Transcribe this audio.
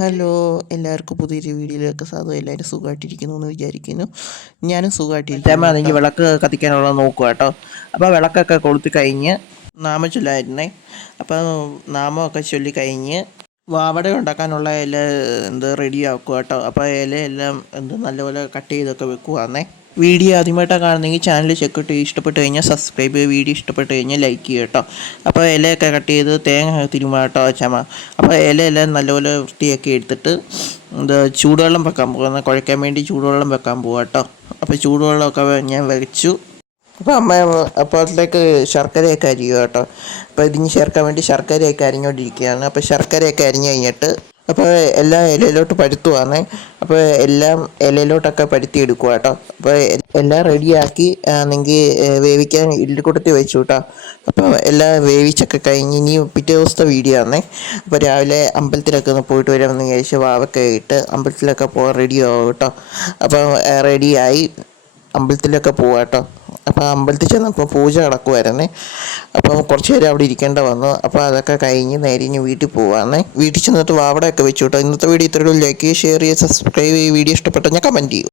Hello, എല്ലാവർക്കും പുതിയൊരു വീഡിയോയിലേക്ക് സ്വാഗതം. എല്ലാവരും സുഖമായിട്ടിരിക്കുന്നു എന്ന് വിചാരിക്കുന്നു. ഞാനും സുഖമായിട്ടിരിക്കുന്നു അച്ഛമ്മ കേട്ടോ. വിളക്ക് കത്തിക്കാനുള്ള നോക്കുക കേട്ടോ. അപ്പോൾ വിളക്കൊക്കെ കൊളുത്തി കഴിഞ്ഞ് നാമം ചൊല്ലായിരുന്നേ. അപ്പോൾ നാമമൊക്കെ ചൊല്ലി കഴിഞ്ഞ് വാവട ഉണ്ടാക്കാനുള്ള ഇല റെഡിയാക്കുക കേട്ടോ. അപ്പോൾ ഇലയെല്ലാം നല്ലപോലെ കട്ട് ചെയ്തൊക്കെ വെക്കുവാന്നേ. വീഡിയോ ആദ്യമായിട്ടാണ് കാണുന്നെങ്കിൽ ചാനൽ ചെക്കിട്ട് ഇഷ്ടപ്പെട്ട് കഴിഞ്ഞാൽ സബ്സ്ക്രൈബ് ചെയ്യുക. വീഡിയോ ഇഷ്ടപ്പെട്ട് കഴിഞ്ഞാൽ ലൈക്ക് ചെയ്യുക കേട്ടോ. അപ്പോൾ ഇലയൊക്കെ കട്ട് ചെയ്ത് തേങ്ങ തിരുമുക കേട്ടോ അച്ഛമ്മ. അപ്പോൾ ഇലയെല്ലാം നല്ലപോലെ വൃത്തിയാക്കി എടുത്തിട്ട് ചൂടുവെള്ളം വെക്കാൻ പോകുന്നത് കുഴയ്ക്കാൻ വേണ്ടി ചൂടുവെള്ളം വെക്കാൻ പോകാം കേട്ടോ. അപ്പോൾ ചൂടുവെള്ളമൊക്കെ ഞാൻ വെച്ചു. അപ്പോൾ അമ്മ അപ്പോഴത്തേക്ക് ശർക്കരയൊക്കെ അരിയുക കേട്ടോ. അപ്പോൾ ഇതിന് ചേർക്കാൻ വേണ്ടി ശർക്കരയൊക്കെ അരിഞ്ഞുകൊണ്ടിരിക്കുകയാണ്. അപ്പോൾ ശർക്കരയൊക്കെ അരിഞ്ഞ് കഴിഞ്ഞിട്ട് അപ്പോൾ എല്ലാം ഇലയിലോട്ട് പരുത്തുവാന്നേ. അപ്പോൾ എല്ലാം ഇലയിലോട്ടൊക്കെ പരുത്തി എടുക്കുക കേട്ടോ. അപ്പോൾ എല്ലാം റെഡിയാക്കി ആണെങ്കിൽ വേവിക്കാൻ ഇഡ്ഡലിക്കുട്ടത്തി വെച്ചു കേട്ടോ. അപ്പോൾ എല്ലാം വേവിച്ചൊക്കെ കഴിഞ്ഞ് ഇനി പിറ്റേ ദിവസത്തെ വീഡിയോ ആണേ. അപ്പോൾ രാവിലെ അമ്പലത്തിലൊക്കെ ഒന്ന് പോയിട്ട് വരാമെന്ന് വിചാരിച്ച് വാവൊക്കെ ഇട്ട് അമ്പലത്തിലൊക്കെ പോകാൻ റെഡി ആവും കേട്ടോ. അപ്പോൾ റെഡിയായി അമ്പലത്തിലൊക്കെ പോവാം കേട്ടോ. അപ്പോൾ അമ്പലത്തിൽ ചെന്നപ്പോൾ പൂജ നടക്കുമായിരുന്നേ. അപ്പോൾ കുറച്ച് നേരം അവിടെ ഇരിക്കേണ്ട വന്നു. അപ്പോൾ അതൊക്കെ കഴിഞ്ഞ് നേരെ ഇനി വീട്ടിൽ പോവാന്നേ. വീട്ടിൽ ചെന്നിട്ട് വാവടയൊക്കെ വെച്ചു കേട്ടോ. ഇന്നത്തെ വീഡിയോ ഇത്രയും ലൈക്ക് ചെയ്യുക, ഷെയർ ചെയ്യുക, സബ്സ്ക്രൈബ് ചെയ്യുക. വീഡിയോ ഇഷ്ടപ്പെട്ടാൽ ഞാൻ കമൻറ്റ് ചെയ്യും.